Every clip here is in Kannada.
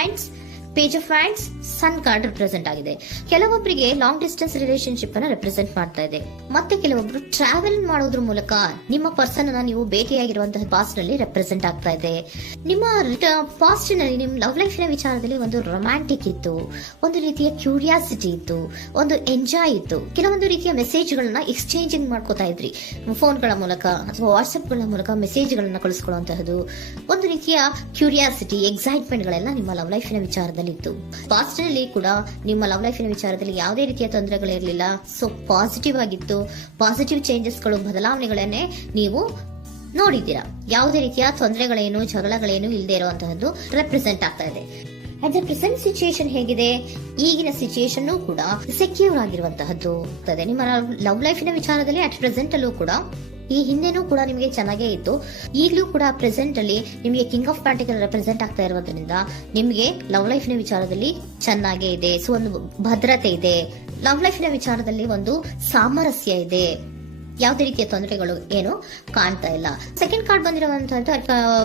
Hands, page of hands, sun card represent ಆಗಿದೆ. ಕೆಲವೊಬ್ಬರಿಗೆ ಲಾಂಗ್ ಡಿಸ್ಟೆನ್ಸ್ ರಿಲೇಶನ್ಶಿಪ್ ಅನ್ನ ರೆಪ್ರೆಸೆಂಟ್ ಮಾಡ್ತಾ ಇದೆ. ಮತ್ತೆ ಕೆಲವೊಬ್ರು ಟ್ರಾವೆಲ್ ಮಾಡೋದ್ರ ಮೂಲಕ ನಿಮ್ಮ ಪರ್ಸನ್ ಅನ್ನ ನೀವು ಭೇಟಿಯಾಗಿರುವಂತಹ ಪಾಸ್ಟ್ ನಲ್ಲಿ ರೆಪ್ರೆಸೆಂಟ್ ಆಗ್ತಾ ಇದೆ. ನಿಮ್ಮ ಪಾಸ್ಟ್ ನಲ್ಲಿ ನಿಮ್ಮ ಲವ್ ಲೈಫ್ ನ ವಿಚಾರದಲ್ಲಿ ಒಂದು ರೊಮ್ಯಾಂಟಿಕ್ ಇತ್ತು, ಒಂದು ರೀತಿಯ ಕ್ಯೂರಿಯಾಸಿಟಿ ಇತ್ತು, ಒಂದು ಎಂಜಾಯ್ ಇತ್ತು. ಕೆಲವೊಂದು ರೀತಿಯ ಮೆಸೇಜ್ ಗಳನ್ನ ಎಕ್ಸ್ಚೇಂಜಿಂಗ್ ಮಾಡ್ಕೋತಾ ಇದ್ರಿ, ಫೋನ್ಗಳ ಮೂಲಕ ಅಥವಾ ವಾಟ್ಸ್ಆಪ್ ಗಳ ಮೂಲಕ ಮೆಸೇಜ್ ಗಳನ್ನ ಕಳಿಸ್ಕೊಳ್ಳುವಂತಹದ್ದು. ಒಂದು ರೀತಿಯ ಕ್ಯೂರಿಯಾಸಿಟಿ, ಎಕ್ಸೈಟ್ಮೆಂಟ್ ಗಳೆಲ್ಲ ನಿಮ್ಮ ಲವ್ ಲೈಫ್ ನ ವಿಚಾರದಲ್ಲಿ ಇತ್ತು. ಪಾಸ್ಟ್ ನಲ್ಲಿ ಕೂಡ ನಿಮ್ಮ ಲವ್ ಲೈಫಿನ ವಿಚಾರದಲ್ಲಿ ಯಾವುದೇ ರೀತಿಯ ತೊಂದರೆಗಳಿರಲಿಲ್ಲ. ಸೊ ಪಾಸಿಟಿವ್ ಆಗಿತ್ತು. ಪಾಸಿಟಿವ್ ಚೇಂಜಸ್ಗಳು, ಬದಲಾವಣೆಗಳನ್ನೇ ನೀವು ನೋಡಿದ್ದೀರಾ. ಯಾವುದೇ ರೀತಿಯ ತೊಂದರೆಗಳೇನು, ಜಗಳಗಳೇನು ಇಲ್ಲದೆ ಇರುವಂತಹದ್ದು ರೆಪ್ರೆಸೆಂಟ್ ಆಗ್ತಾ ಇದೆ. ಅಟ್ ದ ಪ್ರೆಸೆಂಟ್ ಸಿಚುಯೇಷನ್ ಹೇಗಿದೆ, ಈಗಿನ ಸಿಚುಯೇಷನ್ ಕೂಡ ಸೆಕ್ಯೂರ್ ಆಗಿರುವಂತಹದ್ದು. ನಿಮ್ಮ ಲವ್ ಲೈಫಿನ ವಿಚಾರದಲ್ಲಿ ಅಟ್ ಪ್ರೆಸೆಂಟ್ ಅಲ್ಲೂ ಕೂಡ, ಈ ಹಿಂದೆನೂ ಕೂಡ ನಿಮಗೆ ಚೆನ್ನಾಗೇ ಇತ್ತು, ಈಗಲೂ ಕೂಡ ಪ್ರೆಸೆಂಟ್ ಅಲ್ಲಿ ನಿಮಗೆ ಕಿಂಗ್ ಆಫ್ ಪ್ಯಾಂಟಿಕಲ್ ರೆಪ್ರೆಸೆಂಟ್ ಆಗ್ತಾ ಇರೋದ್ರಿಂದ ನಿಮಗೆ ಲವ್ ಲೈಫಿನ ವಿಚಾರದಲ್ಲಿ ಚೆನ್ನಾಗೇ ಇದೆ. ಸೊ ಒಂದು ಭದ್ರತೆ ಇದೆ. ಲವ್ ಲೈಫಿನ ವಿಚಾರದಲ್ಲಿ ಒಂದು ಸಾಮರಸ್ಯ ಇದೆ. ಯಾವುದೇ ರೀತಿಯ ತೊಂದರೆಗಳು ಏನು ಕಾಣ್ತಾ ಇಲ್ಲ. ಸೆಕೆಂಡ್ ಕಾರ್ಡ್ ಬಂದಿರುವಂತಹದ್ದು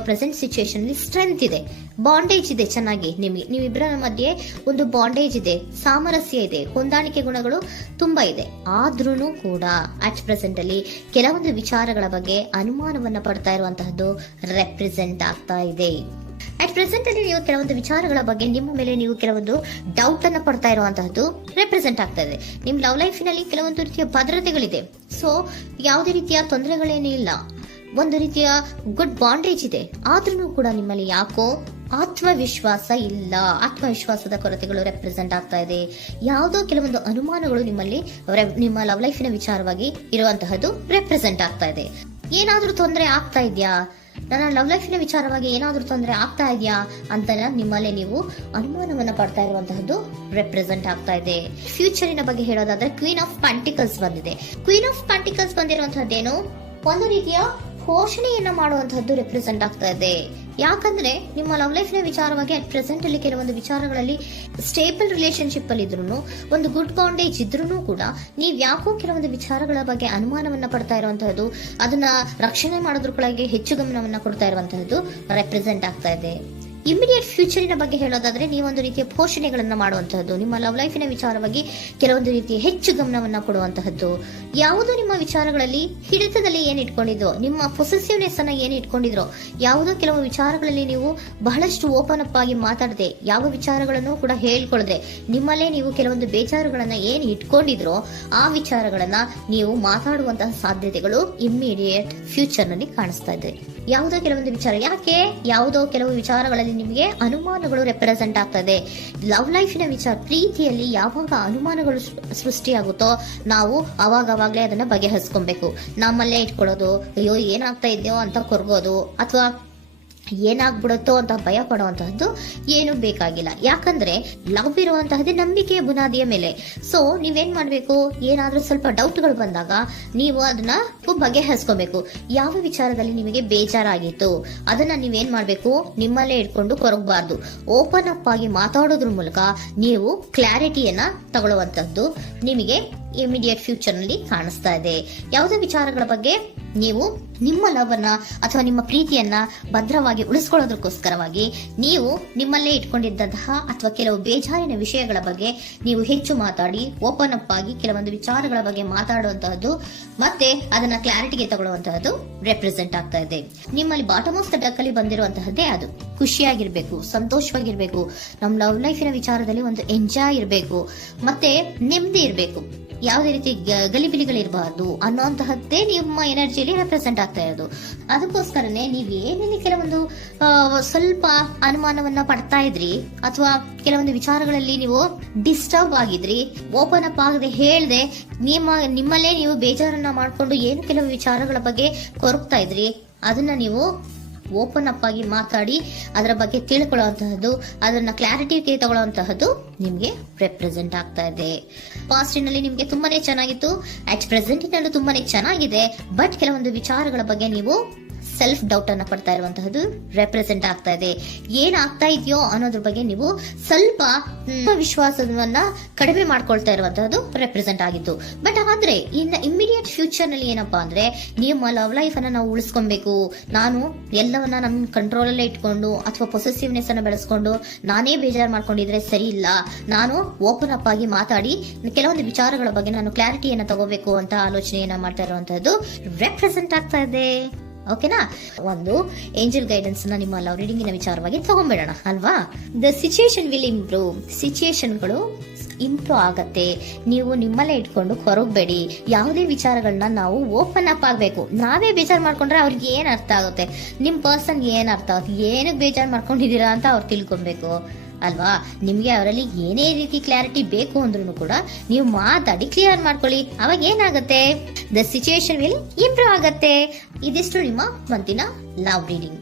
ಪ್ರೆಸೆಂಟ್ ಸಿಚುಯೇಷನ್ ಅಲ್ಲಿ ಸ್ಟ್ರೆಂತ್ ಇದೆ, ಬಾಂಡೇಜ್ ಇದೆ. ಚೆನ್ನಾಗಿ ನೀವಿಬ್ಬರ ಮಧ್ಯೆ ಒಂದು ಬಾಂಡೇಜ್ ಇದೆ, ಸಾಮರಸ್ಯ ಇದೆ, ಹೊಂದಾಣಿಕೆ ಗುಣಗಳು ತುಂಬಾ ಇದೆ. ಆದ್ರೂ ಕೂಡ ಅಟ್ ಪ್ರೆಸೆಂಟ್ ಅಲ್ಲಿ ಕೆಲವೊಂದು ವಿಚಾರಗಳ ಬಗ್ಗೆ ಅನುಮಾನವನ್ನ ಪಡ್ತಾ ಇರುವಂತಹದ್ದು ರೆಪ್ರೆಸೆಂಟ್ ಆಗ್ತಾ ಇದೆ. ಅಟ್ ಪ್ರೆಸೆಂಟ್ ಅಲ್ಲಿ ನೀವು ಕೆಲವೊಂದು ವಿಚಾರಗಳ ಬಗ್ಗೆ ನಿಮ್ಮ ಮೇಲೆ ನೀವು ಕೆಲವೊಂದು ಡೌಟ್ ಅನ್ನ ಪಡ್ತಾ ಇರುವಂತಹದ್ದು ರೆಪ್ರೆಸೆಂಟ್ ಆಗ್ತಾ ಇದೆ. ನಿಮ್ ಲವ್ ಲೈಫಿನಲ್ಲಿ ಕೆಲವೊಂದು ರೀತಿಯ ಭದ್ರತೆಗಳಿದೆ. ಸೊ ಯಾವುದೇ ರೀತಿಯ ತೊಂದರೆಗಳೇನೂ ಇಲ್ಲ, ಒಂದು ರೀತಿಯ ಗುಡ್ ಬಾಂಡೇಜ್ ಇದೆ. ಆದ್ರೂ ಕೂಡ ನಿಮ್ಮಲ್ಲಿ ಯಾಕೋ ಆತ್ಮವಿಶ್ವಾಸ ಇಲ್ಲ, ಆತ್ಮವಿಶ್ವಾಸದ ಕೊರತೆಗಳು ರೆಪ್ರೆಸೆಂಟ್ ಆಗ್ತಾ ಇದೆ. ಯಾವುದೋ ಕೆಲವೊಂದು ಅನುಮಾನಗಳು ನಿಮ್ಮಲ್ಲಿ ನಿಮ್ಮ ಲವ್ ಲೈಫಿನ ವಿಚಾರವಾಗಿ ಇರುವಂತಹದ್ದು ರೆಪ್ರೆಸೆಂಟ್ ಆಗ್ತಾ ಇದೆ. ಏನಾದ್ರೂ ತೊಂದರೆ ಆಗ್ತಾ ಇದೆಯಾ, ನನ್ನ ಲವ್ ಲೈಫಿನ ವಿಚಾರವಾಗಿ ಏನಾದ್ರೂ ತೊಂದರೆ ಆಗ್ತಾ ಇದೆಯಾ ಅಂತ ನಿಮ್ಮಲ್ಲೇ ನೀವು ಅನುಮಾನವನ್ನ ಪಡ್ತಾ ಇರುವಂತಹದ್ದು ರೆಪ್ರೆಸೆಂಟ್ ಆಗ್ತಾ ಇದೆ. ಫ್ಯೂಚರಿನ ಬಗ್ಗೆ ಹೇಳೋದಾದ್ರೆ ಕ್ವೀನ್ ಆಫ್ ಪ್ಯಾಂಟಿಕಲ್ಸ್ ಬಂದಿದೆ. ಕ್ವೀನ್ ಆಫ್ ಪ್ಯಾಂಟಿಕಲ್ಸ್ ಬಂದಿರುವಂತಹದ್ದೇನು, ಒಂದು ರೀತಿಯ ಘೋಷಣೆಯನ್ನ ಮಾಡುವಂತಹದ್ದು ರೆಪ್ರೆಸೆಂಟ್ ಆಗ್ತಾ ಇದೆ. ಯಾಕಂದ್ರೆ ನಿಮ್ಮ ಲವ್ ಲೈಫ್ ನ ವಿಚಾರವಾಗಿ ಅಟ್ ಪ್ರೆಸೆಂಟ್ ಅಲ್ಲಿ ಕೆಲವೊಂದು ವಿಚಾರಗಳಲ್ಲಿ ಸ್ಟೇಬಲ್ ರಿಲೇಶನ್ಶಿಪ್ ಅಲ್ಲಿ ಇದ್ರೂ, ಒಂದು ಗುಡ್ ಬಾಂಡೇಜ್ ಇದ್ರೂ ಕೂಡ ನೀವ್ ಯಾಕೋ ಕೆಲವೊಂದು ವಿಚಾರಗಳ ಬಗ್ಗೆ ಅನುಮಾನವನ್ನ ಪಡ್ತಾ ಇರುವಂತಹದ್ದು, ಅದನ್ನ ರಕ್ಷಣೆ ಮಾಡೋದ್ರೊಳಗೆ ಹೆಚ್ಚು ಗಮನವನ್ನ ಕೊಡ್ತಾ ಇರುವಂತಹದ್ದು ರೆಪ್ರೆಸೆಂಟ್ ಆಗ್ತಾ ಇದೆ. ಇಮಿಡಿಯೇಟ್ ಫ್ಯೂಚರಿನ ಬಗ್ಗೆ ಹೇಳೋದಾದ್ರೆ ನೀವೊಂದು ರೀತಿಯ ಘೋಷಣೆಗಳನ್ನ ಮಾಡುವಂತಹದ್ದು, ನಿಮ್ಮ ಲವ್ ಲೈಫಿನ ವಿಚಾರವಾಗಿ ಕೆಲವೊಂದು ರೀತಿಯ ಹೆಚ್ಚು ಗಮನವನ್ನ ಕೊಡುವಂತಹದ್ದು. ಯಾವುದೋ ನಿಮ್ಮ ವಿಚಾರಗಳಲ್ಲಿ ಹಿಡಿತದಲ್ಲಿ ಏನ್ ಇಟ್ಕೊಂಡಿದ್ರೋ, ನಿಮ್ಮ ಪೊಸೆಸಿವ್ನೆಸ್ ಅನ್ನ ಏನ್ ಇಟ್ಕೊಂಡಿದ್ರೋ, ಯಾವುದೋ ಕೆಲವು ವಿಚಾರಗಳಲ್ಲಿ ನೀವು ಬಹಳಷ್ಟು ಓಪನ್ ಅಪ್ ಆಗಿ ಮಾತಾಡದೆ, ಯಾವ ವಿಚಾರಗಳನ್ನು ಕೂಡ ಹೇಳ್ಕೊಳ್ಳದೆ, ನಿಮ್ಮಲ್ಲೇ ನೀವು ಕೆಲವೊಂದು ಬೇಜಾರುಗಳನ್ನ ಏನ್ ಇಟ್ಕೊಂಡಿದ್ರೋ ಆ ವಿಚಾರಗಳನ್ನ ನೀವು ಮಾತಾಡುವಂತಹ ಸಾಧ್ಯತೆಗಳು ಇಮ್ಮಿಡಿಯೇಟ್ ಫ್ಯೂಚರ್ ನಲ್ಲಿ ಕಾಣಿಸ್ತಾ ಇದೆ. ಯಾವುದೋ ಕೆಲವೊಂದು ವಿಚಾರ, ಯಾಕೆ ಯಾವುದೋ ಕೆಲವು ವಿಚಾರಗಳಲ್ಲಿ ನಿಮಗೆ ಅನುಮಾನಗಳು ರೆಪ್ರೆಸೆಂಟ್ ಆಗ್ತದೆ. ಲವ್ ಲೈಫಿನ ವಿಚಾರ, ಪ್ರೀತಿಯಲ್ಲಿ ಯಾವಾಗ ಅನುಮಾನಗಳು ಸೃಷ್ಟಿಯಾಗುತ್ತೋ ನಾವು ಅವಾಗವಾಗ್ಲೇ ಅದನ್ನ ಬಗೆಹರಿಸ್ಕೊಬೇಕು. ನಮ್ಮಲ್ಲೇ ಇಟ್ಕೊಳ್ಳೋದು, ಅಯ್ಯೋ ಏನಾಗ್ತಾ ಇದೆಯೋ ಅಂತ ಕೊರಗೋದು ಅಥವಾ ಏನಾಗ್ಬಿಡುತ್ತೋ ಅಂತ ಭಯ ಪಡುವಂತಹದ್ದು ಏನು ಬೇಕಾಗಿಲ್ಲ. ಯಾಕಂದ್ರೆ ಲವ್ ಇರುವಂತಹದ್ದೇ ನಂಬಿಕೆಯ ಬುನಾದಿಯ ಮೇಲೆ. ಸೊ ನೀವೇನ್ ಮಾಡ್ಬೇಕು, ಏನಾದ್ರೂ ಸ್ವಲ್ಪ ಡೌಟ್ಗಳು ಬಂದಾಗ ನೀವು ಅದನ್ನ ಬಗೆಹರಿಸ್ಕೋಬೇಕು. ಯಾವ ವಿಚಾರದಲ್ಲಿ ನಿಮಗೆ ಬೇಜಾರಾಗಿತ್ತು ಅದನ್ನ ನೀವೇನ್ ಮಾಡ್ಬೇಕು, ನಿಮ್ಮಲ್ಲೇ ಇಟ್ಕೊಂಡು ಕೊರಗಬಾರ್ದು. ಓಪನ್ ಅಪ್ ಆಗಿ ಮಾತಾಡೋದ್ರ ಮೂಲಕ ನೀವು ಕ್ಲಾರಿಟಿಯನ್ನ ತಗೊಳ್ಳುವಂತದ್ದು ನಿಮಗೆ ಇಮಿಡಿಯೇಟ್ ಫ್ಯೂಚರ್ ನಲ್ಲಿ ಕಾಣಿಸ್ತಾ ಇದೆ. ಯಾವುದೇ ವಿಚಾರಗಳ ಬಗ್ಗೆ ನೀವು ನಿಮ್ಮ ಲವ್ ಅನ್ನ ಅಥವಾ ನಿಮ್ಮ ಪ್ರೀತಿಯನ್ನ ಭದ್ರವಾಗಿ ಉಳಿಸ್ಕೊಳ್ಳೋದಕ್ಕೋಸ್ಕರವಾಗಿ ನೀವು ನಿಮ್ಮಲ್ಲೇ ಇಟ್ಕೊಂಡಿದ್ದಂತಹ ಅಥವಾ ಕೆಲವು ಬೇಜಾರಿನ ವಿಷಯಗಳ ಬಗ್ಗೆ ನೀವು ಹೆಚ್ಚು ಮಾತಾಡಿ, ಓಪನ್ ಅಪ್ ಆಗಿ ಕೆಲವೊಂದು ವಿಚಾರಗಳ ಬಗ್ಗೆ ಮಾತಾಡುವಂತಹದ್ದು ಮತ್ತೆ ಅದನ್ನ ಕ್ಲಾರಿಟಿಗೆ ತಗೊಳ್ಳುವಂತಹದ್ದು ರೆಪ್ರೆಸೆಂಟ್ ಆಗ್ತಾ ಇದೆ. ನಿಮ್ಮಲ್ಲಿ ಬಾಟಮ್ ಆಫ್ ದ ಡಕ್ ಅಲ್ಲಿ ಬಂದಿರುವಂತಹದ್ದೇ ಅದು. ಖುಷಿಯಾಗಿರ್ಬೇಕು, ಸಂತೋಷವಾಗಿರ್ಬೇಕು, ನಮ್ಮ ಲವ್ ಲೈಫಿನ ವಿಚಾರದಲ್ಲಿ ಒಂದು ಎಂಜಾಯ್ ಇರಬೇಕು, ಮತ್ತೆ ನೆಮ್ಮದಿ ಇರಬೇಕು, ಯಾವುದೇ ರೀತಿ ಗಲಿಬಿಲಿಗಳಿರಬಾರ್ದು ಅನ್ನೋಂತಹದ್ದೇ ನಿಮ್ಮ ಎನರ್ಜಿಯಲ್ಲಿ ರೆಪ್ರೆಸೆಂಟ್ ಆಗ್ತಾ ಇರೋದು. ಅದಕ್ಕೋಸ್ಕರನೇ ನೀವ್ ಏನೇನು ಕೆಲವೊಂದು ಸ್ವಲ್ಪ ಅನುಮಾನವನ್ನ ಪಡ್ತಾ ಇದ್ರಿ ಅಥವಾ ಕೆಲವೊಂದು ವಿಚಾರಗಳಲ್ಲಿ ನೀವು ಡಿಸ್ಟರ್ಬ್ ಆಗಿದ್ರಿ, ಓಪನ್ ಅಪ್ ಆಗದೆ ಹೇಳ್ದೆ ನಿಮ್ಮಲ್ಲೇ ನೀವು ಬೇಜಾರನ್ನ ಮಾಡ್ಕೊಂಡು ಏನು ಕೆಲವು ವಿಚಾರಗಳ ಬಗ್ಗೆ ಕೊರಗ್ತಾ ಇದ್ರಿ, ಅದನ್ನ ನೀವು ಓಪನ್ ಅಪ್ ಆಗಿ ಮಾತಾಡಿ ಅದರ ಬಗ್ಗೆ ತಿಳ್ಕೊಳ್ಳುವಂತಹದ್ದು, ಅದನ್ನ ಕ್ಲಾರಿಟಿಗೆ ತಗೊಳ್ಳುವಂತಹದ್ದು ನಿಮ್ಗೆ ರೆಪ್ರೆಸೆಂಟ್ ಆಗ್ತಾ ಇದೆ. ಪಾಸ್ಟಿನಲ್ಲಿ ನಿಮ್ಗೆ ತುಂಬಾನೇ ಚೆನ್ನಾಗಿತ್ತು, ಅಟ್ ಪ್ರೆಸೆಂಟಿನಲ್ಲೂ ತುಂಬಾನೇ ಚೆನ್ನಾಗಿದೆ. ಬಟ್ ಕೆಲವೊಂದು ವಿಚಾರಗಳ ಬಗ್ಗೆ ನೀವು ಸೆಲ್ಫ್ ಡೌಟ್ ಅನ್ನ ಪಡ್ತಾ ಇರುವಂತಹದ್ದು ರೆಪ್ರೆಸೆಂಟ್ ಆಗ್ತಾ ಇದೆ. ಏನಾಗ್ತಾ ಇದೆಯೋ ಅನ್ನೋದ್ರ ಬಗ್ಗೆ ನೀವು ಸ್ವಲ್ಪ ವಿಶ್ವಾಸವನ್ನ ಕಡಿಮೆ ಮಾಡ್ಕೊಳ್ತಾ ಇರುವಂತಹದ್ದು ರೆಪ್ರೆಸೆಂಟ್ ಆಗಿತ್ತು. ಬಟ್ ಆದ್ರೆ ಇನ್ನು ಇಮಿಡಿಯೇಟ್ ಫ್ಯೂಚರ್ ನಲ್ಲಿ ಏನಪ್ಪಾ ಅಂದ್ರೆ ನಿಮ್ಮ ಲವ್ ಲೈಫ್ ಅನ್ನ ನಾವು ಉಳಿಸ್ಕೊಬೇಕು, ನಾನು ಎಲ್ಲವನ್ನ ನಮ್ಮ ಕಂಟ್ರೋಲ್ ಅಲ್ಲೇ ಇಟ್ಕೊಂಡು ಅಥವಾ ಪೊಸೆಸಿವ್ನೆಸ್ ಅನ್ನ ಬೆಳೆಸ್ಕೊಂಡು ನಾನೇ ಬೇಜಾರು ಮಾಡ್ಕೊಂಡಿದ್ರೆ ಸರಿ ಇಲ್ಲ, ನಾನು ಓಪನ್ ಅಪ್ ಆಗಿ ಮಾತಾಡಿ ಕೆಲವೊಂದು ವಿಚಾರಗಳ ಬಗ್ಗೆ ನಾನು ಕ್ಲಾರಿಟಿಯನ್ನ ತಗೋಬೇಕು ಅಂತ ಆಲೋಚನೆಯನ್ನ ಮಾಡ್ತಾ ಇರುವಂತಹದ್ದು ರೆಪ್ರೆಸೆಂಟ್ ಆಗ್ತಾ ಇದೆ. ಓಕೆನಾ? ಒಂದು ಏಂಜಲ್ ಗೈಡೆನ್ಸ್ ನ ನಿಮ್ಮ ಲವ್ ರೀಡಿಂಗಿನ ವಿಚಾರವಾಗಿ ತಗೊಂಡ್ಬಿಡೋಣ ಅಲ್ವಾ. The situation will improve. ಸಿಚುಯೇಷನ್ಗಳು ಇಂಪ್ರೂವ್ ಆಗತ್ತೆ. ನೀವು ನಿಮ್ಮಲ್ಲೇ ಇಟ್ಕೊಂಡು ಹೊರಗಬೇಡಿ. ಯಾವುದೇ ವಿಚಾರಗಳನ್ನ ನಾವು ಓಪನ್ ಅಪ್ ಆಗ್ಬೇಕು. ನಾವೇ ಬೇಜಾರು ಮಾಡ್ಕೊಂಡ್ರೆ ಅವ್ರಿಗೆ ಏನ್ ಅರ್ಥ ಆಗುತ್ತೆ, ನಿಮ್ ಪರ್ಸನ್ ಏನ್ ಅರ್ಥ ಆಗುತ್ತೆ, ಏನಕ್ಕೆ ಬೇಜಾರು ಮಾಡ್ಕೊಂಡಿದೀರಾ ಅಂತ ಅವ್ರು ತಿಳ್ಕೊಬೇಕು ಅಲ್ವಾ. ನಿಮ್ಗೆ ಅವರಲ್ಲಿ ಏನೇ ರೀತಿ ಕ್ಲಾರಿಟಿ ಬೇಕು ಅಂದ್ರೂ ಕೂಡ ನೀವು ಮಾತಾಡಿ ಕ್ಲಿಯರ್ ಮಾಡ್ಕೊಳ್ಳಿ. ಅವಾಗ ಏನಾಗುತ್ತೆ, ದ ಸಿಚುಯೇಷನ್ ವಿಲ್ ಇಂಪ್ರೂವ್ ಆಗತ್ತೆ. ಇದಿಷ್ಟು ನಿಮ್ಮ ಮಂತಿನ ಲವ್ ರೀಡಿಂಗ್.